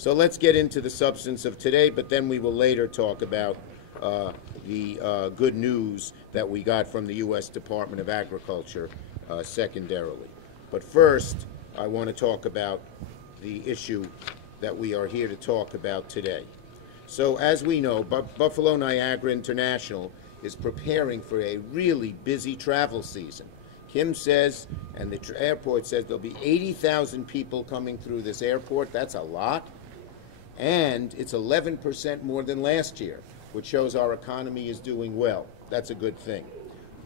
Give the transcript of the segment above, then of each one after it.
So let's get into the substance of today, but then we will later talk about the good news that we got from the U.S. Department of Agriculture secondarily. But first, I want to talk about the issue that we are here to talk about today. So as we know, Buffalo Niagara International is preparing for a really busy travel season. Kim says, and the airport says, there'll be 80,000 people coming through this airport. That's a lot. And it's 11% more than last year, which shows our economy is doing well. That's a good thing.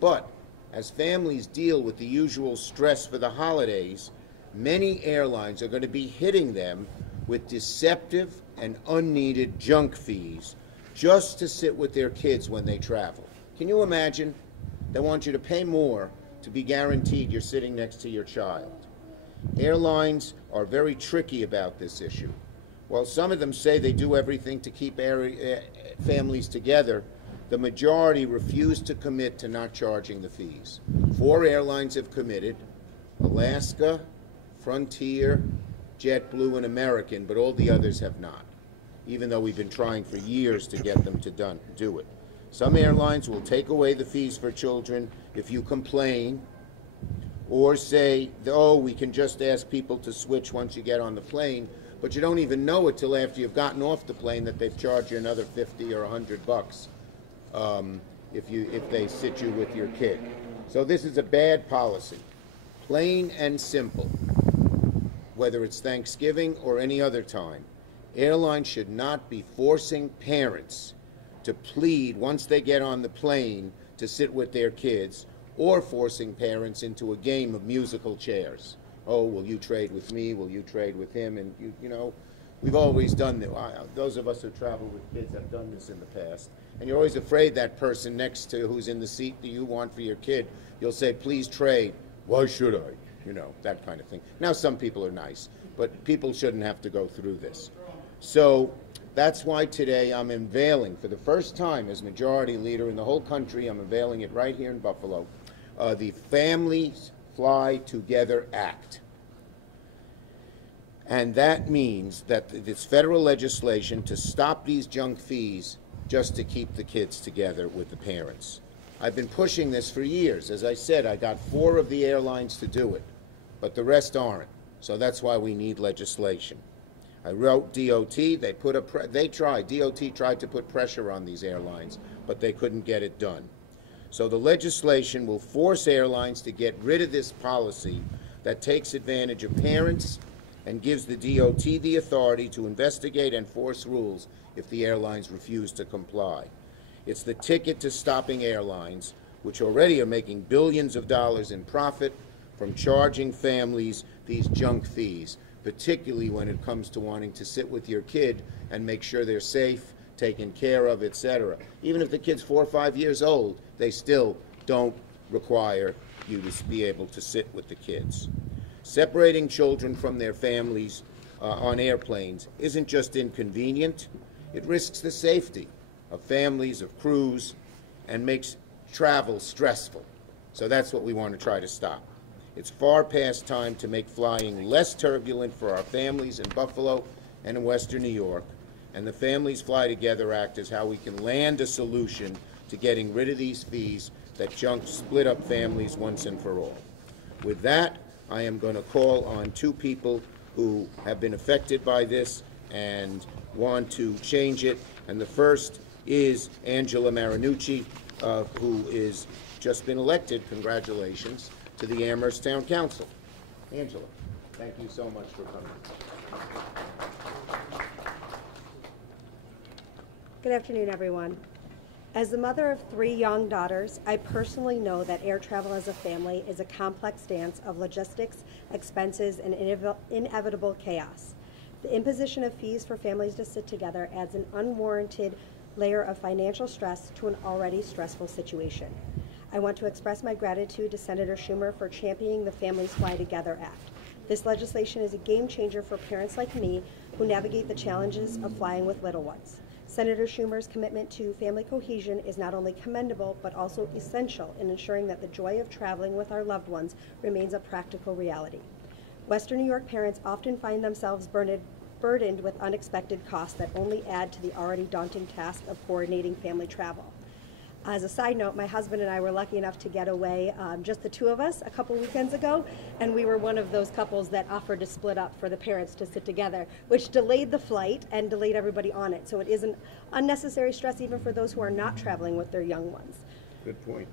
But as families deal with the usual stress for the holidays, many airlines are going to be hitting them with deceptive and unneeded junk fees just to sit with their kids when they travel. Can you imagine? They want you to pay more to be guaranteed you're sitting next to your child. Airlines are very tricky about this issue. While some of them say they do everything to keep families together, the majority refuse to commit to not charging the fees. 4 airlines have committed: Alaska, Frontier, JetBlue, and American, but all the others have not, even though we've been trying for years to get them to do it. Some airlines will take away the fees for children if you complain, or say, oh, we can just ask people to switch once you get on the plane, but you don't even know it till after you've gotten off the plane that they've charged you another 50 or 100 bucks if they sit you with your kid. So this is a bad policy, plain and simple. Whether it's Thanksgiving or any other time, airlines should not be forcing parents to plead once they get on the plane to sit with their kids, or forcing parents into a game of musical chairs. Oh, will you trade with me? Will you trade with him? And you know, we've always done this. Those of us who travel with kids have done this in the past. And you're always afraid that person next to who's in the seat that you want for your kid, you'll say, please trade. Why should I? You know, that kind of thing. Now, some people are nice, but people shouldn't have to go through this. So that's why today I'm unveiling, for the first time as majority leader in the whole country, I'm unveiling it right here in Buffalo, the Families Fly Together Act. And that means that this federal legislation to stop these junk fees just to keep the kids together with the parents. I've been pushing this for years. As I said, I got 4 of the airlines to do it, but the rest aren't. So that's why we need legislation. I wrote DOT, DOT tried to put pressure on these airlines, but they couldn't get it done. So the legislation will force airlines to get rid of this policy that takes advantage of parents and gives the DOT the authority to investigate and force rules if the airlines refuse to comply. It's the ticket to stopping airlines, which already are making billions of dollars in profit from charging families these junk fees, particularly when it comes to wanting to sit with your kid and make sure they're safe, taken care of, etc. Even if the kid's 4 or 5 years old, they still don't require you to be able to sit with the kids. Separating children from their families on airplanes isn't just inconvenient, it risks the safety of families, of crews, and makes travel stressful. So that's what we want to try to stop. It's far past time to make flying less turbulent for our families in Buffalo and in Western New York, and the Families Fly Together Act is how we can land a solution to getting rid of these fees that split up families once and for all. With that, I am going to call on 2 people who have been affected by this and want to change it. And the first is Angela Marinucci, who is just been elected, congratulations, to the Amherst Town Council. Angela, thank you so much for coming. Good afternoon, everyone. As the mother of 3 young daughters, I personally know that air travel as a family is a complex dance of logistics, expenses, and inevitable chaos. The imposition of fees for families to sit together adds an unwarranted layer of financial stress to an already stressful situation. I want to express my gratitude to Senator Schumer for championing the Families Fly Together Act. This legislation is a game changer for parents like me who navigate the challenges of flying with little ones. Senator Schumer's commitment to family cohesion is not only commendable, but also essential in ensuring that the joy of traveling with our loved ones remains a practical reality. Western New York parents often find themselves burdened burdened with unexpected costs that only add to the already daunting task of coordinating family travel. As a side note, my husband and I were lucky enough to get away, just the two of us, a couple weekends ago, and we were one of those couples that offered to split up for the parents to sit together, which delayed the flight and delayed everybody on it. So it is an unnecessary stress even for those who are not traveling with their young ones. Good point.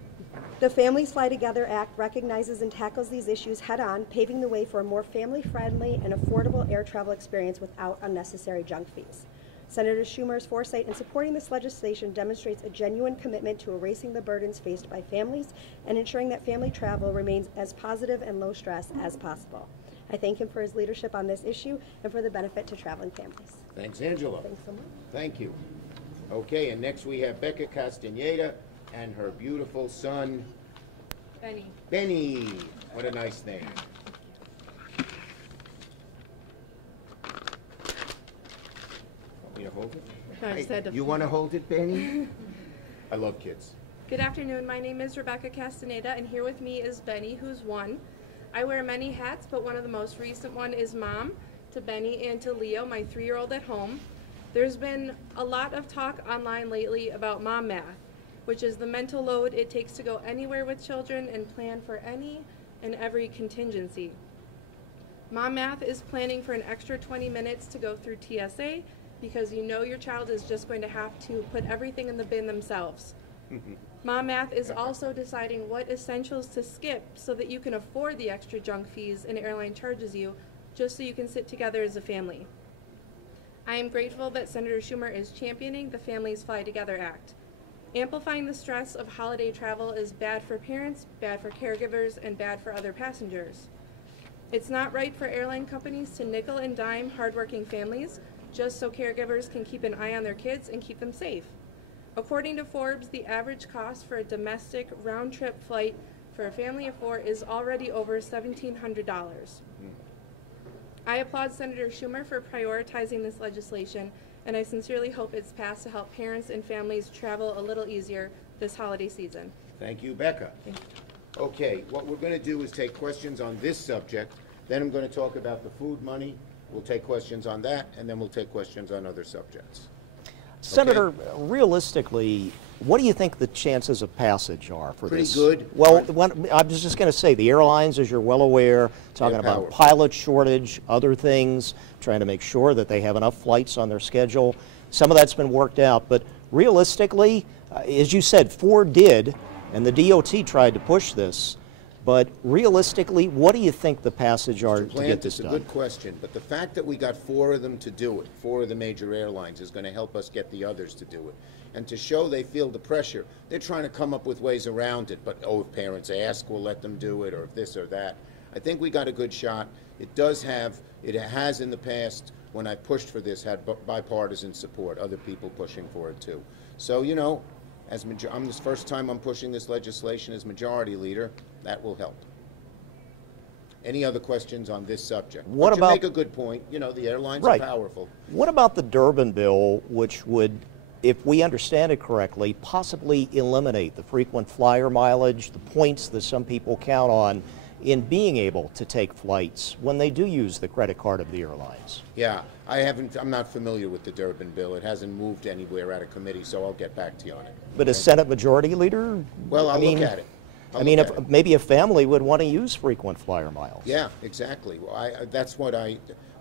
The Families Fly Together Act recognizes and tackles these issues head-on, paving the way for a more family-friendly and affordable air travel experience without unnecessary junk fees. Senator Schumer's foresight in supporting this legislation demonstrates a genuine commitment to erasing the burdens faced by families and ensuring that family travel remains as positive and low stress as possible. I thank him for his leadership on this issue and for the benefit to traveling families. Thanks, Angela. Thanks so much. Thank you. Okay, and next we have Becca Castaneda and her beautiful son, Benny. Benny. What a nice name. Want me to hold it? No, I just had to- You want to hold it, Benny? I love kids. Good afternoon. My name is Rebecca Castaneda, and here with me is Benny, who's 1. I wear many hats, but one of the most recent one is mom to Benny and to Leo, my 3-year-old at home. There's been a lot of talk online lately about mom math, which is the mental load it takes to go anywhere with children and plan for any and every contingency. Mom math is planning for an extra 20 minutes to go through TSA because you know your child is just going to have to put everything in the bin themselves. Mom math is also deciding what essentials to skip so that you can afford the extra junk fees an airline charges you just so you can sit together as a family. I am grateful that Senator Schumer is championing the Families Fly Together Act. Amplifying the stress of holiday travel is bad for parents, bad for caregivers, and bad for other passengers. It's not right for airline companies to nickel and dime hardworking families just so caregivers can keep an eye on their kids and keep them safe. According to Forbes, the average cost for a domestic round-trip flight for a family of 4 is already over $1,700. I applaud Senator Schumer for prioritizing this legislation, and I sincerely hope it's passed to help parents and families travel a little easier this holiday season. Thank you, Becca. Thank you. Okay, what we're going to do is take questions on this subject. Then I'm going to talk about the food money. We'll take questions on that, and then we'll take questions on other subjects. Senator, realistically, what do you think the chances of passage are for Pretty this? good. Well, I was just going to say, the airlines, as you're well aware, talking about powerful. pilot shortage, other things, trying to make sure that they have enough flights on their schedule. Some of that's been worked out, but realistically, as you said, Ford did, and the DOT tried to push this, but realistically, what do you think the passage are to get this It's a done? good question, but the fact that we got 4 of them to do it, 4 of the major airlines, is going to help us get the others to do it. And to show they feel the pressure, they're trying to come up with ways around it, but if parents ask, we'll let them do it, or if this or that. I think we got a good shot. It has in the past, when I pushed for this, had bipartisan support, other people pushing for it too. So, you know, I'm this first time I'm pushing this legislation as majority leader. That will help. Any other questions on this subject? What But about- you make a good point. You know, the airlines Right. are powerful. What about the Durbin bill, which would, if we understand it correctly, possibly eliminate the frequent flyer mileage, the points that some people count on in being able to take flights when they do use the credit card of the airlines? Yeah, I'm not familiar with the Durbin bill. It hasn't moved anywhere out of committee, so I'll get back to you on it. But as Senate Majority Leader, Well, I'll mean, look at it. if maybe a family would want to use frequent flyer miles. Yeah, exactly. Well,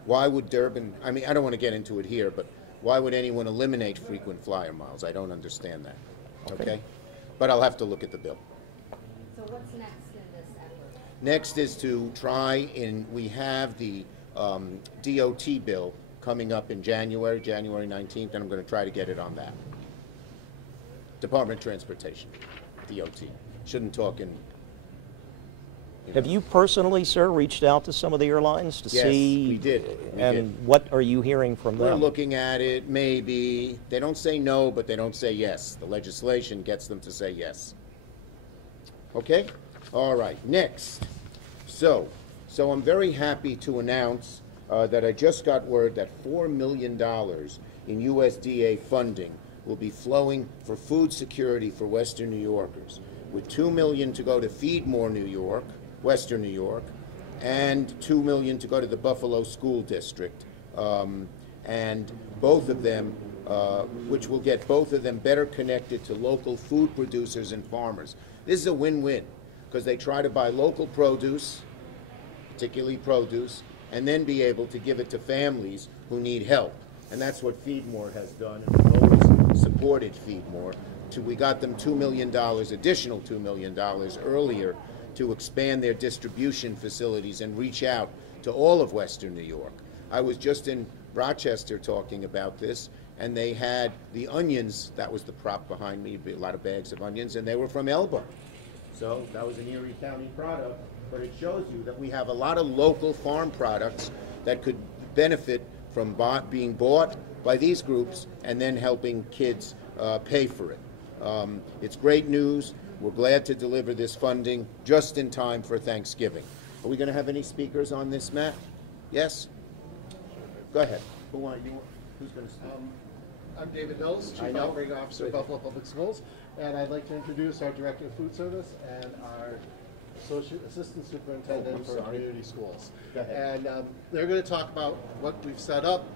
why would Durbin, I mean, I don't want to get into it here, but why would anyone eliminate frequent flyer miles? I don't understand that. Okay? But I'll have to look at the bill. So what's next in this effort? Next is to try we have the DOT bill coming up in January 19th, and I'm going to try to get it on that. Department of Transportation, DOT. Shouldn't talk in. Have you personally, sir, reached out to some of the airlines to Yes, see? we did. We and did. what are you hearing from We're them? looking at it, maybe. They don't say no, but they don't say yes. The legislation gets them to say yes. Okay? All right, next. So I'm very happy to announce that I just got word that $4 million in USDA funding will be flowing for food security for Western New Yorkers, with $2 million to go to Feed More New York, Western New York, and $2 million to go to the Buffalo School District. and both of them, which will get both of them better connected to local food producers and farmers. This is a win-win, because they try to buy local produce, particularly produce, and then be able to give it to families who need help. And that's what Feed More has done, and we've always supported Feed More. We got them $2 million, additional $2 million earlier, to expand their distribution facilities and reach out to all of Western New York. I was just in Rochester talking about this, and they had the onions, that was the prop behind me, a lot of bags of onions, and they were from Elba. So that was an Erie County product, but it shows you that we have a lot of local farm products that could benefit from being bought by these groups and then helping kids pay for it. It's great news. We're glad to deliver this funding just in time for Thanksgiving. Are we going to have any speakers on this, Matt? Yes? Go ahead. Who's going to speak? I'm David Mills, Chief Operating Officer of Buffalo Public Schools, and I'd like to introduce our Director of Food Service and our Assistant Superintendent for Community Schools. And they're going to talk about what we've set up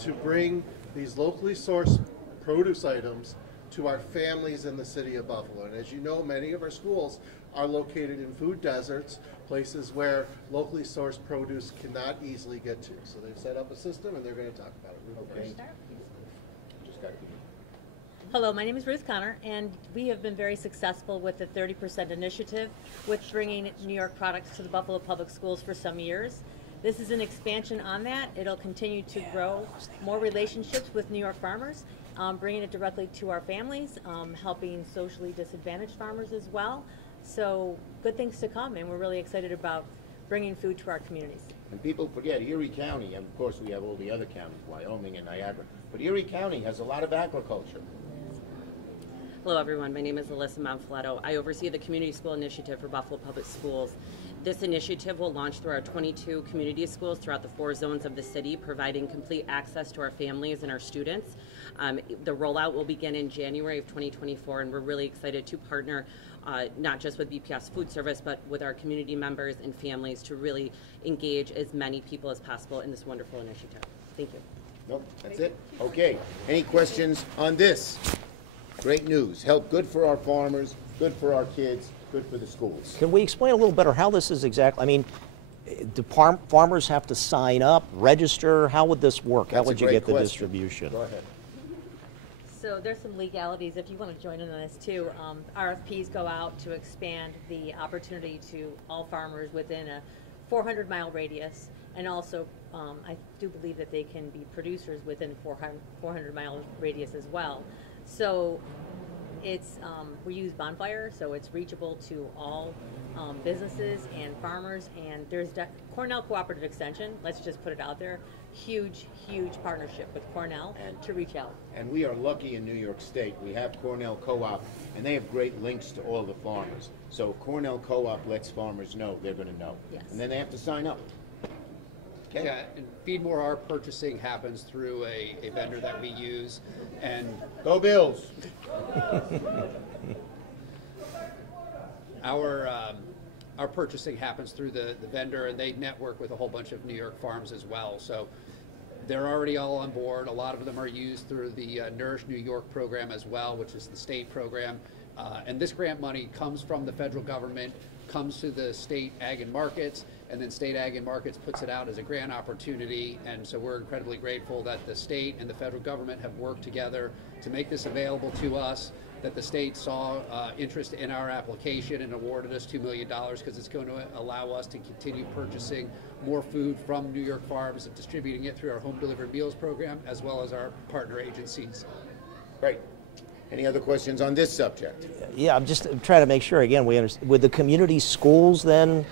to bring these locally sourced produce items to our families in the city of Buffalo. And as you know, many of our schools are located in food deserts, places where locally sourced produce cannot easily get to. So they've set up a system, and they're going to talk about it. Okay. Hello, my name is Ruth Connor, and we have been very successful with the 30% initiative with bringing New York products to the Buffalo Public Schools for some years. This is an expansion on that. It'll continue to grow more relationships with New York farmers, bringing it directly to our families, helping socially disadvantaged farmers as well. So good things to come, and we're really excited about bringing food to our communities. And people forget Erie County, and of course we have all the other counties, Wyoming and Niagara, but Erie County has a lot of agriculture. Hello everyone, my name is Alyssa Monfletto. I oversee the Community School Initiative for Buffalo Public Schools. This initiative will launch through our 22 community schools throughout the 4 zones of the city, providing complete access to our families and our students. The rollout will begin in January of 2024, and we're really excited to partner not just with BPS Food Service, but with our community members and families to really engage as many people as possible in this wonderful initiative. Thank you. Nope, that's it. Okay, any questions on this? Great news. Help good for our farmers, good for our kids, good for the schools. Can we explain a little better how this is exactly? I mean, do farmers have to sign up, register? How would this work? That's how would a you get great the question. distribution? Go ahead. So there's some legalities if you want to join in on this too. RFPs go out to expand the opportunity to all farmers within a 400-mile radius, and also I do believe that they can be producers within 400-mile radius as well. So it's we use Bonfire, so it's reachable to all businesses and farmers. And there's Cornell Cooperative Extension. Let's just put it out there. Huge partnership with Cornell to reach out. And we are lucky in New York State. We have Cornell Co-op, and they have great links to all the farmers. So if Cornell Co-op lets farmers know, they're going to know. Yes. And then they have to sign up. Okay. Yeah, and Feed More, our purchasing happens through a vendor that we use, and Go Bills! our purchasing happens through the vendor, and they network with a whole bunch of New York farms as well. So they're already all on board. A lot of them are used through the Nourish New York program as well, which is the state program. And this grant money comes from the federal government, comes to the state ag and markets, and then state ag and markets puts it out as a grant opportunity. And so we're incredibly grateful that the state and the federal government have worked together to make this available to us, that the state saw interest in our application and awarded us $2 million because it's going to allow us to continue purchasing more food from New York farms and distributing it through our home delivered meals program as well as our partner agencies. Great. Any other questions on this subject? Yeah, I'm just trying to make sure, again, we understand. Would the community schools then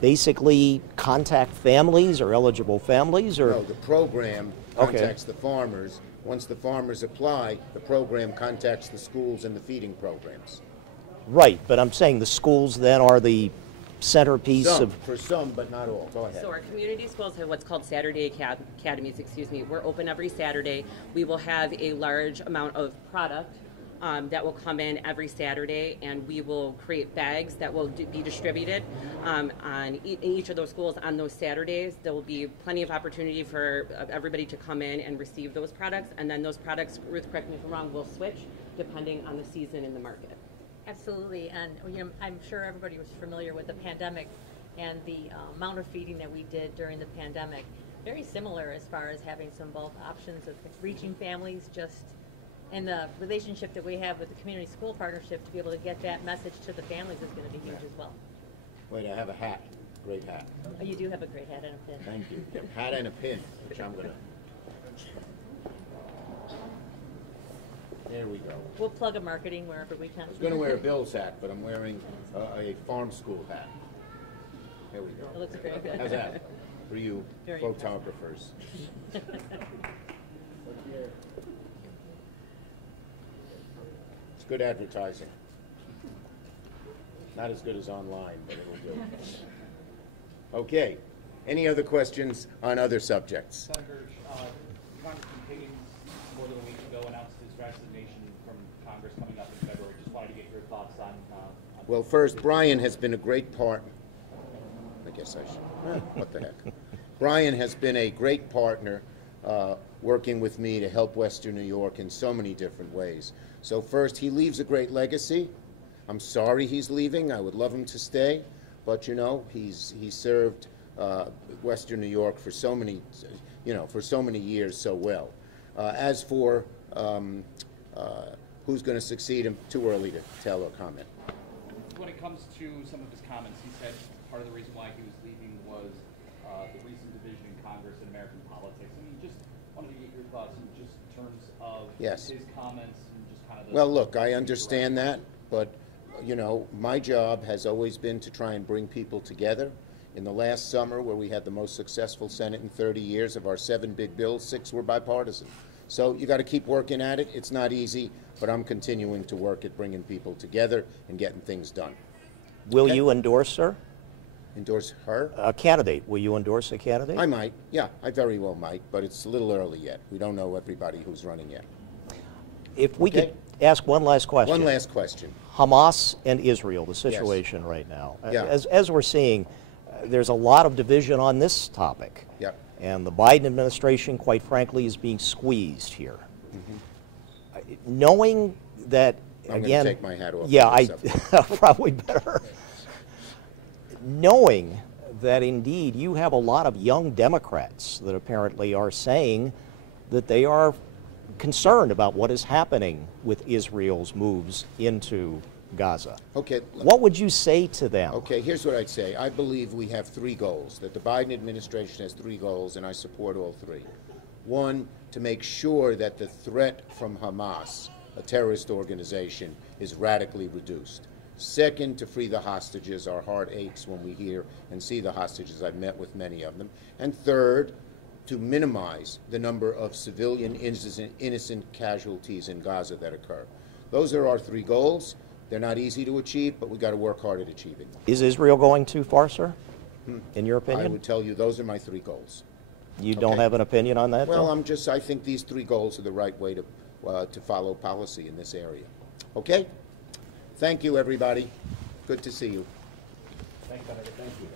basically contact families or eligible families? Or No, the program contacts the farmers. Once the farmers apply, the program contacts the schools and the feeding programs. Right, but I'm saying the schools then are the centerpiece Some, of... for some, but not all. Go ahead. So our community schools have what's called Saturday academies, We're open every Saturday. We will have a large amount of product that will come in every Saturday, and we will create bags that will be distributed in each of those schools on those Saturdays. There will be plenty of opportunity for everybody to come in and receive those products, and then those products, Ruth, correct me if I'm wrong, will switch depending on the season in the market. Absolutely, and I'm sure everybody was familiar with the pandemic and the amount of feeding that we did during the pandemic. Very similar as far as having some bulk options of reaching families, and the relationship that we have with the community school partnership to be able to get that message to the families is going to be huge as well. Wait, I have a hat. Great hat. Oh, you do have a great hat and a pin. Thank you. Hat and a pin, which I'm going to... There we go. We'll plug a marketing wherever we can. I was going to wear a Bill's hat, but I'm wearing a farm school hat. There we go. It looks great. How's that for you Very photographers? It's good advertising. Not as good as online, but it'll do. Okay. Any other questions on other subjects? Senator, Congressman Higgins, more than a week ago, announced his resignation from Congress coming up in February. Just wanted to get your thoughts on well, first, Brian has been a great partner. I guess I should. What the heck? Brian has been a great partner working with me to help Western New York in so many different ways. So first, he leaves a great legacy. I'm sorry he's leaving. I would love him to stay. But, you know, he served Western New York for so many, for so many years so well. As for who's going to succeed him, too early to tell or comment. When it comes to some of his comments, he said part of the reason why he was leaving was the recent division in Congress and American politics. I mean, just wanted to get your thoughts in just terms of his comments and just kind of the... Well, look, I understand that, but, my job has always been to try and bring people together. In the last summer, where we had the most successful Senate in 30 years, of our 7 big bills, 6 were bipartisan. So you got to keep working at it. It's not easy, but I'm continuing to work at bringing people together and getting things done. Will you endorse her? Endorse her? A candidate. Will you endorse a candidate? I might. Yeah, I very well might, but it's a little early yet. We don't know everybody who's running yet. If we could ask one last question. One last question. Hamas and Israel, the situation right now. Yeah. As we're seeing, there's a lot of division on this topic. Yep. And the Biden administration, quite frankly, is being squeezed here. Knowing that, I'm again... going to take my hat off. Yeah, probably better. Knowing that, indeed, you have a lot of young Democrats that apparently are saying that they are concerned about what is happening with Israel's moves into Gaza. Okay. What would you say to them? Okay, here's what I'd say. I believe we have 3 goals, that the Biden administration has 3 goals, and I support all 3. 1, to make sure that the threat from Hamas, a terrorist organization, is radically reduced. 2nd, to free the hostages. Our heart aches when we hear and see the hostages. I've met with many of them. And 3rd, to minimize the number of civilian innocent casualties in Gaza that occur. Those are our 3 goals. They're not easy to achieve, but we've got to work hard at achieving them. Is Israel going too far, sir, in your opinion? I would tell you those are my 3 goals. You don't have an opinion on that? Well, though? I think these 3 goals are the right way to follow policy in this area. Okay? Thank you, everybody. Good to see you. Thanks, Senator. Thank you.